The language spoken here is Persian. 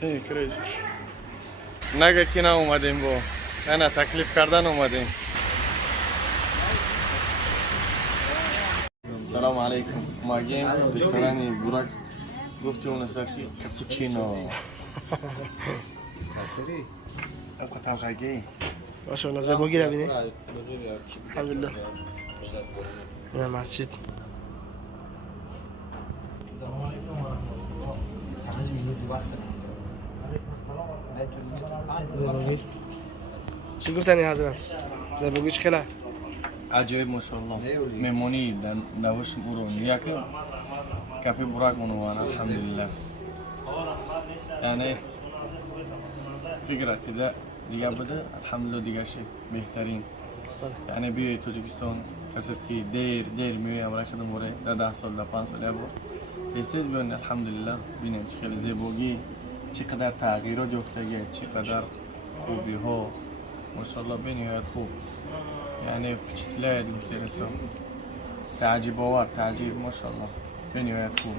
این کریزش نگه که نه اومدیم با نه تکلیف کردن اومدیم. سلام علیکم. ما گیم رستورانی براک گفتی اون سرکی کپوچینو ابقى تلقاقي ما شاء الله زي بوجي بيني الحمد لله انا مسجد زي شو قلت انا حضرت زي بوجي خلا عجیب ماشاءالله میمونی در نوش برون یکی کافی براک منوانه الحمدلله. یعنی فکرت که دیگه بوده الحمدلله دیگه شد بهترین. یعنی بیای تاجیکستان کسی که دیر میوی امرای خدم موره در 10 سال در 5 سال بود حسید بیان الحمدلله بینیم چقدر زیبایی چقدر تغییرات افتاده چقدر خوبی ها ماشاءالله بنهایت خوب. یعنی چطوره گفتی رسام تعجب آور تعجب ماشاءالله بنهایت خوب.